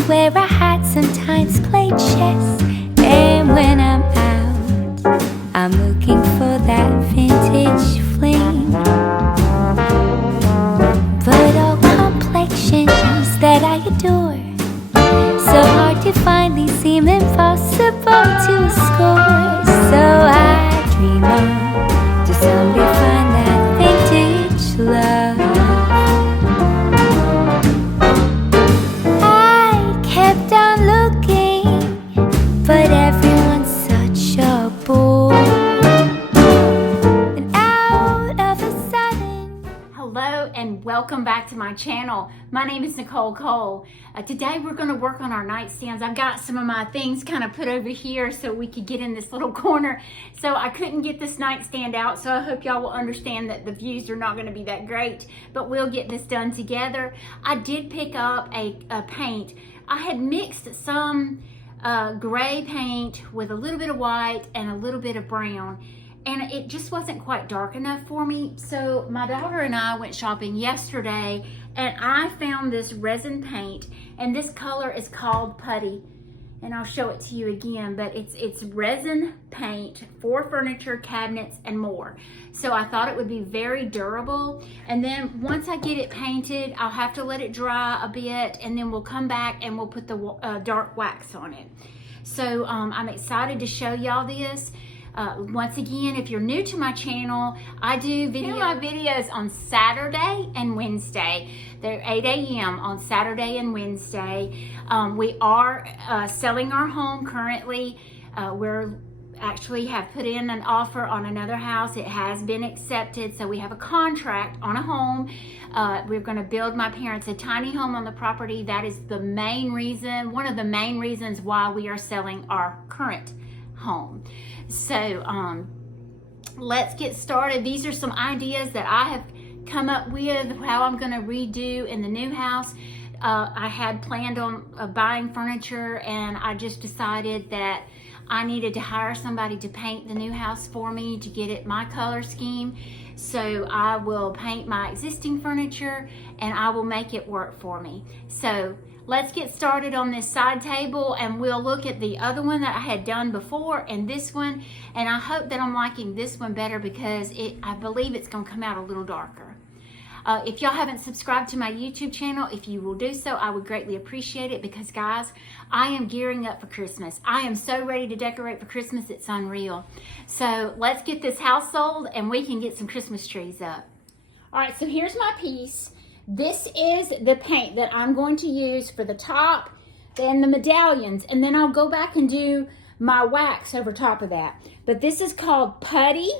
and wear a hat, sometimes play chess. And when I'm out, I'm looking for that vintage fling. But all complexions that I adore, so hard to find, they seem impossible to score. So I dream on to someday find that vintage love. I kept on looking, but everyone's such a bore. And out of a sudden... Hello and welcome back to my channel. My name is Nicole Cole. Today we're going to work on our nightstands. I've got some of my things kind of put over here so we could get in this little corner. So I couldn't get this nightstand out, so I hope y'all will understand that the views are not going to be that great, but we'll get this done together. I did pick up a paint. I had mixed some gray paint with a little bit of white and a little bit of brown, and it just wasn't quite dark enough for me. So my daughter and I went shopping yesterday, and I found this resin paint, and this color is called Putty, and I'll show it to you again, but it's resin paint for furniture, cabinets, and more. So I thought it would be very durable, and then once I get it painted, I'll have to let it dry a bit, and then we'll come back and we'll put the dark wax on it. So I'm excited to show y'all this. Once again, if you're new to my channel, I do my videos on Saturday and Wednesday. They're 8 a.m. on Saturday and Wednesday. We are selling our home currently. We're actually have put in an offer on another house. It has been accepted, so we have a contract on a home. We're going to build my parents a tiny home on the property. That is the main reason, one of the main reasons why we are selling our current home. So let's get started. These are some ideas that I have come up with how I'm going to redo in the new house. I had planned on buying furniture, and I just decided that I needed to hire somebody to paint the new house for me to get it my color scheme. So I will paint my existing furniture and I will make it work for me. So let's get started on this side table, and we'll look at the other one that I had done before and this one. And I hope that I'm liking this one better because I believe it's going to come out a little darker. If y'all haven't subscribed to my YouTube channel, if you will do so, I would greatly appreciate it, because guys, I am gearing up for Christmas. I am so ready to decorate for Christmas, it's unreal. So let's get this house sold and we can get some Christmas trees up. All right, so here's my piece. This is the paint that I'm going to use for the top and the medallions, and then I'll go back and do my wax over top of that. But this is called Putty.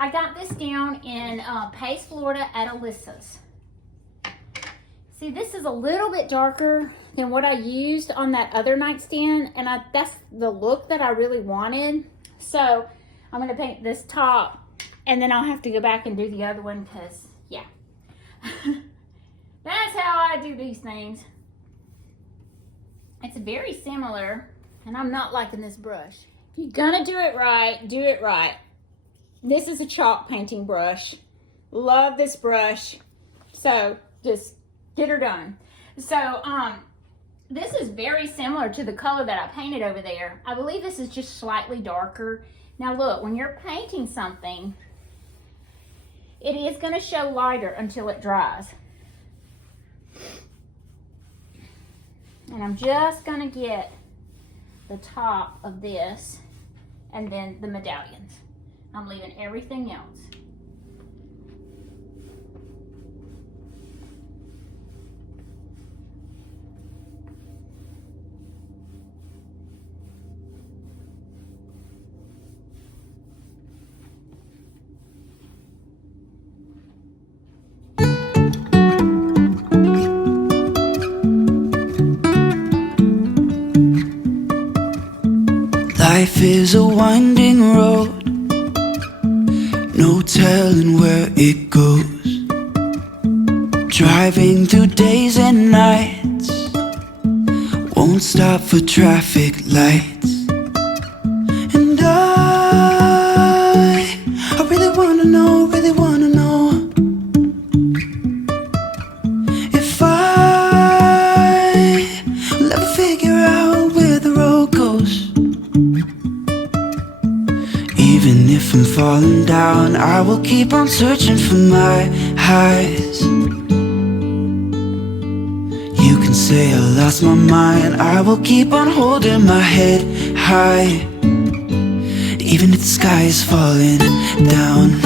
I got this down in Pace, Florida at Alyssa's. See, this is a little bit darker than what I used on that other nightstand, and that's the look that I really wanted. So I'm going to paint this top, and then I'll have to go back and do the other one because, yeah. That's how I do these things. It's very similar, and I'm not liking this brush. If you're gonna do it right, do it right. This is a chalk painting brush. Love this brush. So just get her done. So this is very similar to the color that I painted over there. I believe this is just slightly darker. Now look, when you're painting something, it is gonna show lighter until it dries. And I'm just gonna get the top of this and then the medallions. I'm leaving everything else. Life is a winding road, no telling where it goes. Driving through days and nights, won't stop for traffic lights. And I really wanna know if I if I'm falling down, I will keep on searching for my highs. You can say I lost my mind, I will keep on holding my head high, even if the sky is falling down.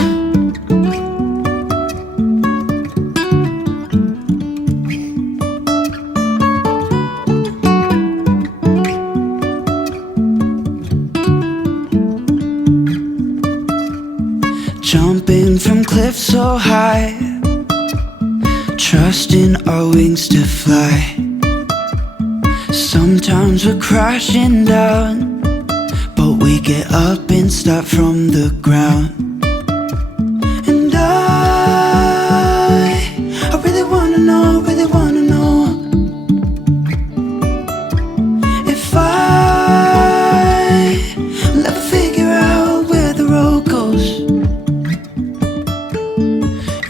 Jumping from cliffs so high, trusting our wings to fly. Sometimes we're crashing down, but we get up and start from the ground. And I really wanna know, if I'll ever figure out where the road goes.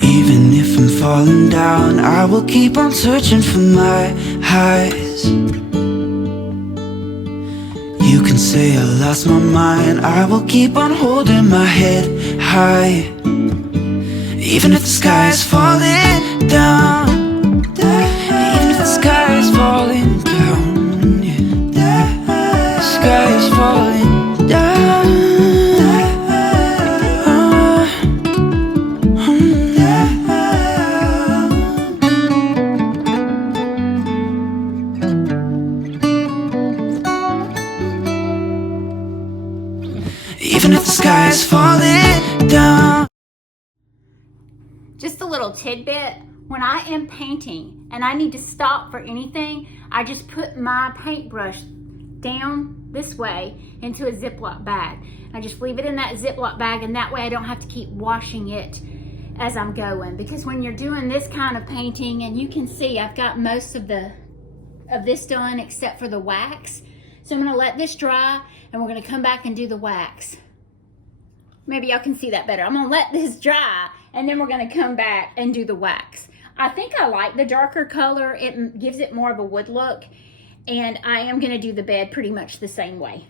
Even if I'm falling down, I will keep on searching for my highs. You can say I lost my mind, I will keep on holding my head high, even if the sky is falling down. Even if the sky is falling down, yeah. The sky is falling down. Even if the sky is falling down. Just a little tidbit, when I am painting and I need to stop for anything, I just put my paintbrush down this way into a Ziploc bag. I just leave it in that Ziploc bag, and that way I don't have to keep washing it as I'm going. Because when you're doing this kind of painting, and you can see I've got most of this done except for the wax. So I'm gonna let this dry and we're gonna come back and do the wax. Maybe y'all can see that better. I'm gonna let this dry and then we're gonna come back and do the wax. I think I like the darker color. It gives it more of a wood look, and I am gonna do the bed pretty much the same way.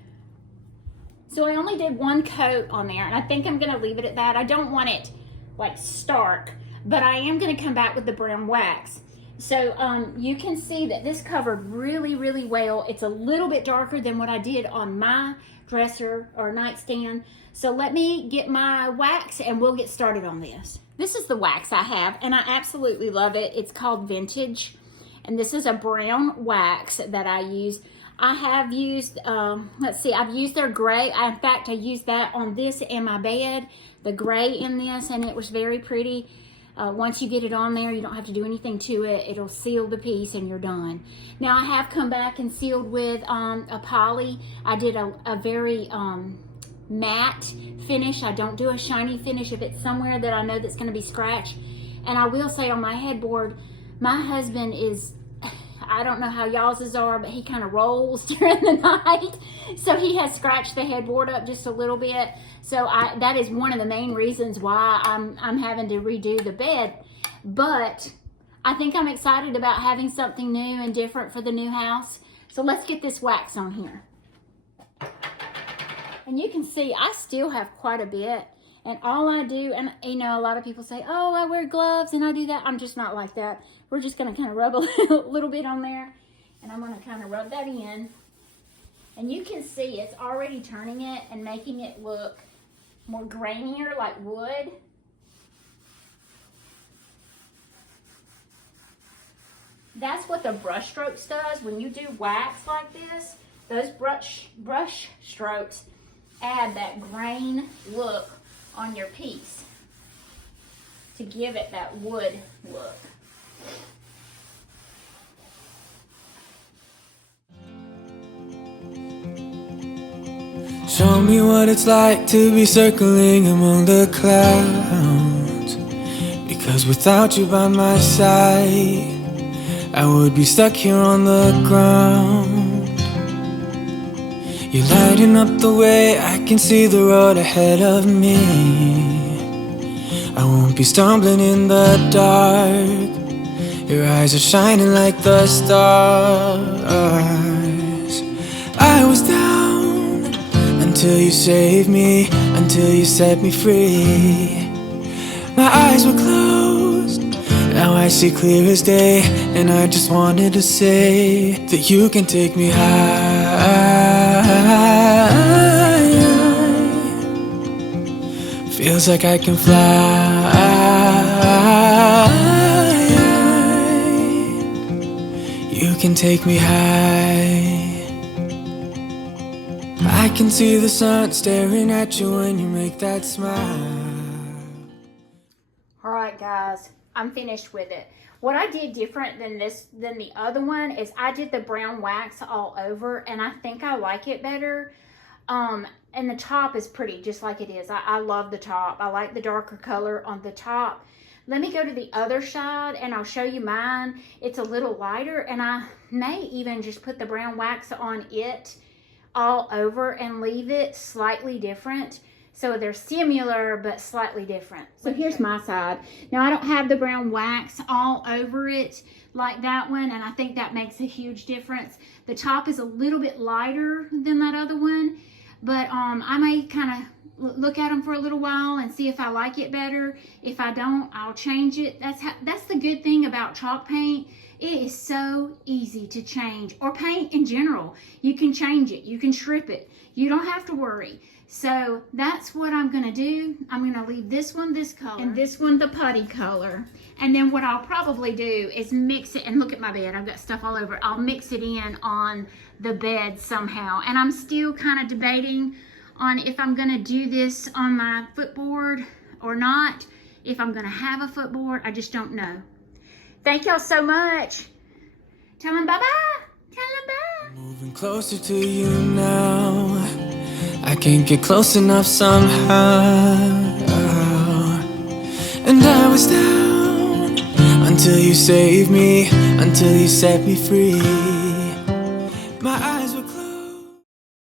So I only did one coat on there, and I think I'm gonna leave it at that. I don't want it like stark, but I am gonna come back with the brown wax. So you can see that this covered really, really well. It's a little bit darker than what I did on my dresser or nightstand. So let me get my wax and we'll get started on this. This is the wax I have, and I absolutely love it. It's called Vintage, and this is a brown wax that I use. I have used, let's see, I've used their gray. In fact, I used that on this and my bed, the gray in this, and it was very pretty. Once you get it on there, you don't have to do anything to it. It'll seal the piece and you're done. Now I have come back and sealed with a poly. I did a very matte finish. I don't do a shiny finish if it's somewhere that I know that's going to be scratched. And I will say on my headboard, my husband is, I don't know how y'all's are, but he kind of rolls during the night. So he has scratched the headboard up just a little bit. So that is one of the main reasons why I'm having to redo the bed. But I think I'm excited about having something new and different for the new house. So let's get this wax on here. And you can see I still have quite a bit. And all I do, and you know, a lot of people say, oh, I wear gloves and I do that. I'm just not like that. We're just gonna kind of rub a little bit on there. And I'm gonna kind of rub that in. And you can see it's already turning it and making it look more grainier like wood. That's what the brush strokes does. When you do wax like this, those brush strokes add that grain look on your piece to give it that wood look. Show me what it's like to be circling among the clouds, because without you by my side, I would be stuck here on the ground. You're lighting up the way, I can see the road ahead of me. I won't be stumbling in the dark. Your eyes are shining like the stars. I was down until you saved me, until you set me free. My eyes were closed, now I see clear as day, and I just wanted to say that you can take me high. Feels like I can fly. You can take me high. I can see the sun staring at you when you make that smile. All right, guys, I'm finished with it. What I did different than the other one is I did the brown wax all over, and I think I like it better. And the top is pretty, just like it is. I love the top. I like the darker color on the top. Let me go to the other side, and I'll show you mine. It's a little lighter, and I may even just put the brown wax on it all over and leave it slightly different. So they're similar, but slightly different. So here's my side. Now, I don't have the brown wax all over it like that one, and I think that makes a huge difference. The top is a little bit lighter than that other one, but I may kind of look at them for a little while and see if I like it better. If I don't, I'll change it. That's the good thing about chalk paint. It is so easy to change, or paint in general. You can change it, you can strip it. You don't have to worry. So that's what I'm gonna do. I'm gonna leave this one this color and this one the putty color. And then what I'll probably do is mix it, and look at my bed, I've got stuff all over. I'll mix it in on the bed somehow. And I'm still kind of debating on if I'm gonna do this on my footboard or not. If I'm gonna have a footboard, I just don't know. Thank y'all so much. Tell them bye-bye. Tell them bye. Moving closer to you now. I can't get close enough somehow. And I was down until you saved me, until you set me free.